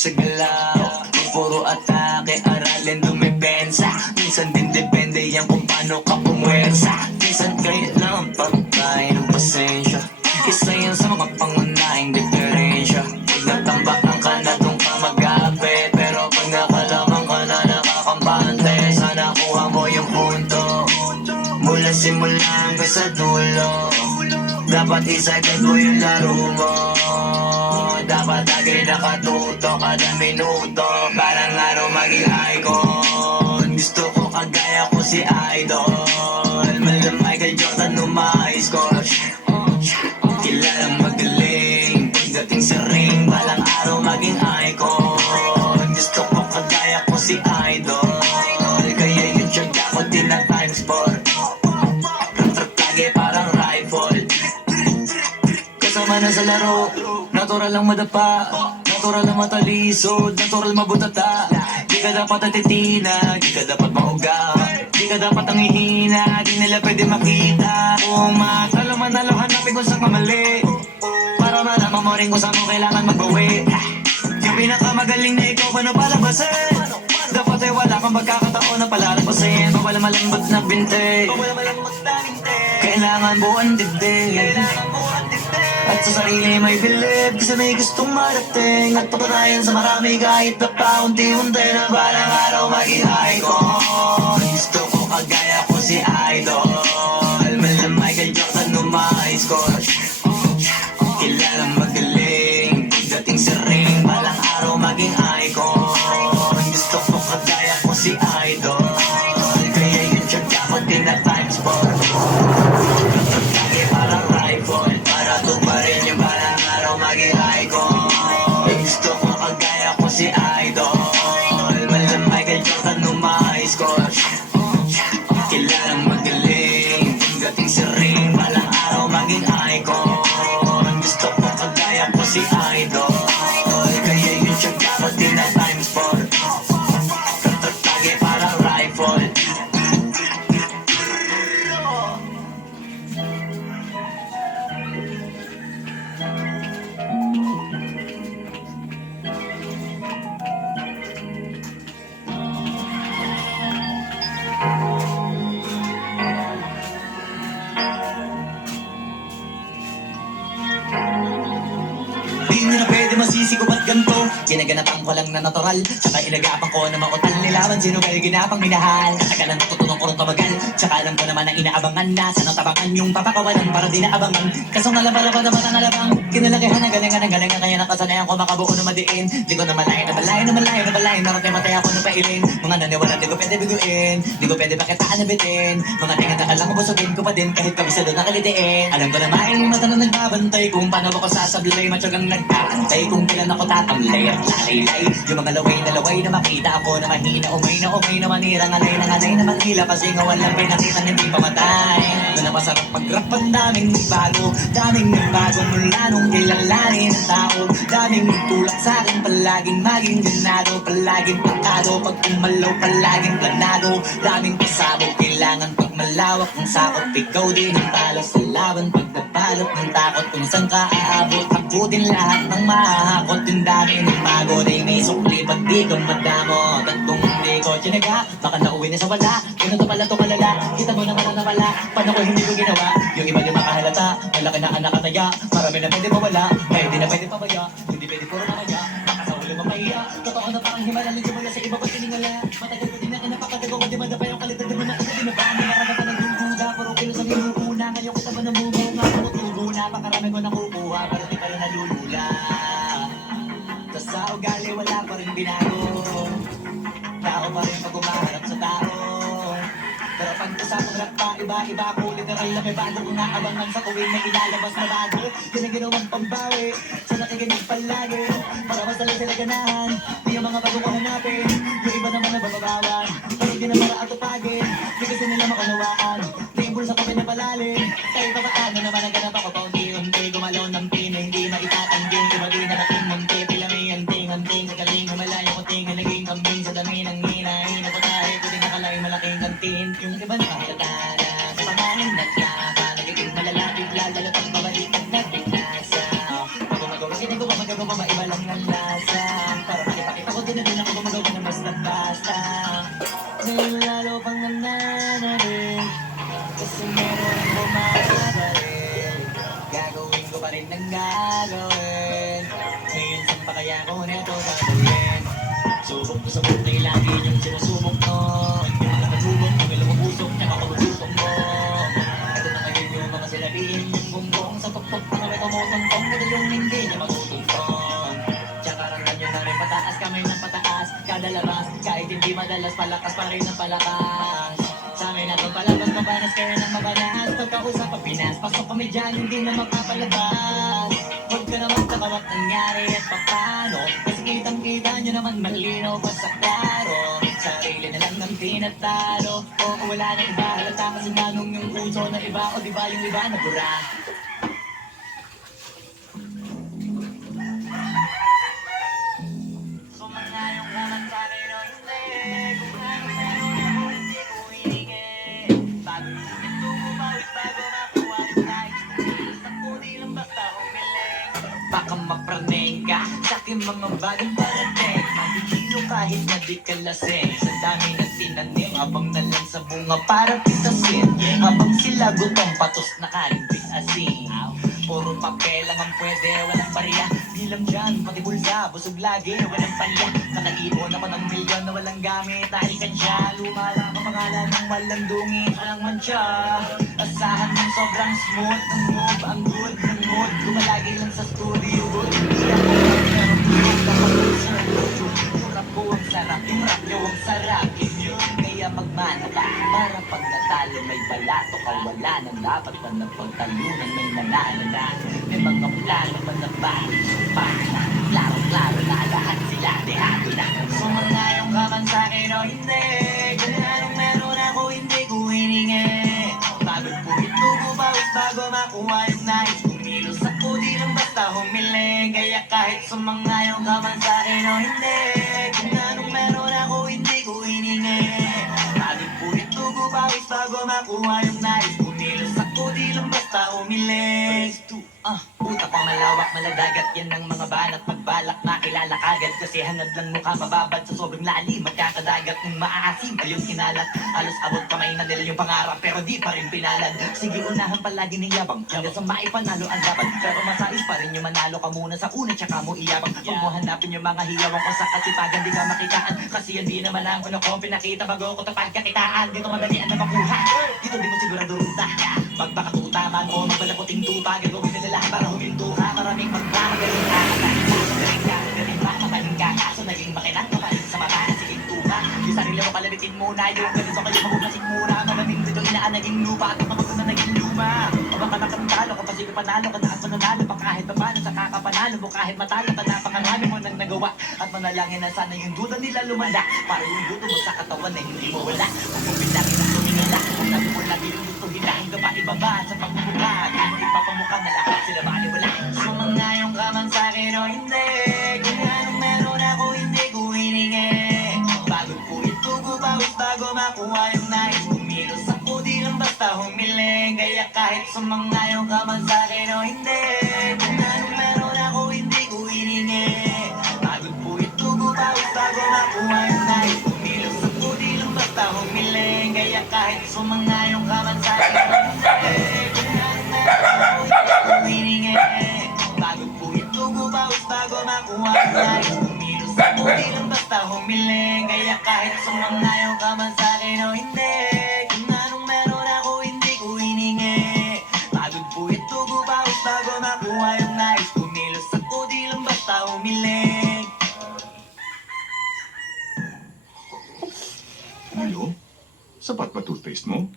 sa galaw. Di puro atake, aralin dumepensa. Minsan din depende yan kung paano ka pumwersa. Minsan kailangan pagkain ng pasensya. Isa yan sa mga pangunahing diferensya. Pag natambakan ka na doon ka mag-aapit, pero pag nakalaman ka na nakakampante, sana kuha mo yung punto mula simula hanggang sa dulo. Dapat isagad mo yung laro mo. Dapat lagi nakatuto kada minuto. Parang araw maging icon. Gusto ko kagaya ko si Idol. Mala Michael Jordan umahis ko. Kilalang magaling pagdating sa ring. Balang araw maging icon. Gusto ko kagaya ko si Idol. Kaya yung tiyag ako din na Times Sport. Lagi parang rifle. Kasama na sa laro, natural lang madapa, natural lang matalisod, natural mabutata. Di ka dapat atitina, di ka dapat mauga, di ka dapat ang ihina, di nila pwede makita. Kung matalo manalo, hanapin ko sa kamali, para malaman mo rin kung saan mo kailangan magbawi. Yung pinakamagaling na ikaw, paano palabasin? Dapat ay wala kang pagkakataon na palalabasin. Bawal malambot na binte, kailangan buwan dibdib. At sa sarili may bilib, kasi may gustong marating. At papatayan sa marami kahit na paunti-unti, na balang araw maging icon. Gusto ko kagaya ko si Idol. Mala Michael Jordan umahis ko. Kilalang magaling pagdating sa ring. Balang araw maging icon. Gusto ko kagaya ko si Idol. Kaya yung tiyag ako din na Times Sport. Lagi parang rifle, para tuparin yung balang araw maging icon. Gusto ko kagaya ko si Idol. Mala Michael Jordan umahis ko. Kilalang magaling pagdating sa ring. Balang araw maging icon. Gusto ko kagaya ko si Idol. Kaya yung tiyag ako din na Times Sport. Lagi parang rifle. Di nyo na pwede masisi ko ba't ganito. Ginaganapan ko lang na natural, tsaka ilagapan ko na mautal. Nilaban sino kayo ginapang minahal. Katagalan natutunan ko rin tumagal, tsaka alam ko naman ang inaabangan na sa natabangan yung papakawalan para di naabangan. Kaso nalaba-laba naman ang alabang kinalakihan ng galingan kaya nakasanayan ko makabuo na madiin. Di ko na malayan Naratay-matay ako na pailing. Mga naniwala di ko pwede biguin, di ko pwede pakitaan na bitin. Mga tingin na kalang busugin ko pa din kahit kabisado na kalitiin. Alam ko na maing mata na nagbabantay kung paano ako sasablay. Matyagang nagkakantay kung kailan ako tatamlay at lalaylay. Yung mga laway na makita ako na mahina. Umay na manirang alay na manghila. Kasi nga walang pinakita hindi pamatay. Doon na masarap mag-rap, ang daming bago mula nung kilalanin ang tao. Daming tulak sa'kin, palaging maging ganado, palaging pakado, pag umalaw palaging planado. Daming pasabog, kailangan pag malawak ng sakot. Ikaw din ang talo sa laban, pag nabalot ng takot. Kung saan ka aabot, ako din lahat ng mahahakot. Yung dami ng mago, di may sukli pag di ka madamo. Tatlong hindi ko tinaga, baka nauwi na sa wala. Kung to malala, kita mo naman na wala. Paano ko hindi ko ginawa, yung iba di makahalata. Malaki na anak kataya, marami na pwede mawala. Pwede na pwede pabaya, hindi pwede puro mamaya. Makasawala mamaya, totoo na parang himalalin simula sa iba ko tiningala. Matagal ko din na kinapakagawa, di man na pa yung kalitan. Di mo na kasi dinabaan, maramata ng duda. Puro kilo sa minupuna, ngayon kita ba namumunga. Tumutubo na, pakarami ko nakukuha, pero di pa rin nalulula. Tas sa ugali wala pa rin binago. Tao pa rin pag umaharap sa tao. Pero pag usapang rap pa, iba-iba ako. Literal na may bago kung naabangan sa tuwing may ilalabas na bago. Yan ang ginawang pambawi, sa nakikinig palagi. Para mas talaga sila ganahan, di yung mga bago ko hanapin. Yung iba naman na bababawan, pero di na para atupagin. Di kasi nila makunawaan, di yung bulsa ko pinapalalim. Kahit pa paano naman ang ganap ako, paunti-unti gumalaw ng pina. Hindi maitatangging, iba di narating munti. Pila may anting, nagaling, humalayo ko tingin. Naging kambing sa dami ng hinahin. Ako tayo, pwede nakalay malaking kantin. Yung iba na katana, sa pamanin nagkaka. Nagiging malala, bigla, lalatang babalikan na binasa. Pag magawa, hindi ko pa magagawa, maiba lang ang lasa. Para Sa buhay lagi niyong sinusubok no. Hindi mo natutulog, kung ilang mabusok niya makalusok mo. Ito na ngayon yung mga sinabihin niyong bumbong. Sa tuktok na may tumutungtong, ito yung hindi niya matutugtong. Tsaka rangan niyo na rin pataas, kamay ng pataas. Kada labas, kahit hindi madalas, palakas pa rin ang palakas. Sa amin na itong palabas, mabanas kayo ng mabanas. Pagkausap ang Pinas, pasok kami dyan, hindi na mapapalabas. Huwag ka naman takawat nangyari at papano. Kasi kitang-kita nyo naman malinaw pa sa klaro. Sarili na lang ng tinatalo. O kung wala na iba, halata kasi nanong yung uso na iba. O diba yung iba na bura. Sumangayong naman sa akin o hindi. Kung ano meron ako, hindi ko hiningi. Bago ito bumawit, bago makuha yung nais. Sa puti lang basta humiling. Baka mapraneng ka sa aking mga bagong parating. Mahihilo kahit na di ka lasing. Sa dami ng tinanim, habang nalang sa bunga para pitasin. Habang sila gutom, patos na kalimpis asin. Puro papel lang ang pwede, walang bariya. Di lang dyan, pati bulsa, busog lagi, walang palya. Nakaipon ako ng milyon na walang gamit. Dahil kanya, luma lang ang pangalan ng walang dungit, walang mantsa. Asahan ng sobrang smooth, ang move, ang good, ng mood. Gumalagi lang sa studio, good. Yung rap ko ang sarap, yung rap nyo ang sarap. Kaya magmana ka, para pag natalo may balato ka. Wala nang dapat pa na pagtalunan, may manalo na. May mga plano pa na bago, sumpa na. Klaro-klaro na lahat sila, dehado na. Sumangayong ka man sa'kin o hindi. Kung anong meron ako, hindi ko hiningi. Pagod po ito, bubawis bago makuha yung nais. Kumilos ako, di lang basta humiling. Kaya kahit sumangayong ka man sa'kin o hindi. Kung anong meron ako, hindi ko hiningi. Pagod po ito, bubawis bago makuha yung nais. Kumilos ako, di lang basta humiling. Utak ko malawak, maladagat. Yan ang mga banat pagbalak, makilala agad. Kasi hanad lang mukha mababad sa sobrang lalim. Magkakadagat ng maaasim kayong kinalat. Halos abot kamay na nila yung pangarap, pero di pa rin pinalad. Sige, unahan palagi ng yabang hanggang sa maipanalo ang dapat. Pero masais pa rin yung manalo ka muna sa una, tsaka mo iyabang. Huwag mo hanapin yung mga hiyawang ko sa kasipagan, di ka makitaan. Kasi yan di naman ang ano ko pinakita bago ko tapag kakitaan. Dito madalian na makuha, dito di mo sigurado ruta. Magpakatuta man o magpalaputing tupa, gagawin nila lahat para huminto ka. Maraming magmamagaling ka, magaling ka, galing ba, mamaling ka. Kaso naging makinang kapalit sa mata, siging tuka. Yung sarili mo palabitin muna, yung ganito kayo mabulasing mura. Malaming dito inaan naging lupa, at kapag na naging luma. O baka nakatalo ka pa, sige panalo ka na at mananalo pa kahit pa paano sa kakapanalo mo. Kahit matalo ka na, pangarami mo nang nagawa. At manalangin na sana yung duda nila lumanda, para yung duda mo sa katawan na hindi mo wala. Kung pumilangin ang tumingala, kung nabi mo lagi yung gusto hilahin ka pa ibaba sa pagmumukha. Kahit ipapamukha na lahat sila baliwala. Sumangayong ka man sa'kin o hindi. Kung anong meron ako, hindi ko hiningi. Pagod po ito, bubawis bago makuha yung nais. Kumilos ako, di lang basta humiling. Kaya kahit sumangayong ka man sa'kin o hindi. Kung anong meron ako, hindi ko hiningi. Pagod po ito, bubawis bago makuha yung nais. Kumilos ako, di lang basta humiling. Kaya kahit sumangayong ka man sa'kin o hindi. Kung anong meron ako, hindi ko hiningi. Pagod po ito, bubawis bago makuha yung nais. Kumilos ako, di lang basta humiling. Kaya kahit sumangayong ka man sa'kin o hindi. Kung anong meron ako, hindi ko hiningi. Pagod po ito, bubawis bago makuha yung nais. Kumilos ako, di lang basta humiling. Ano? Sapat ba toothpaste mo?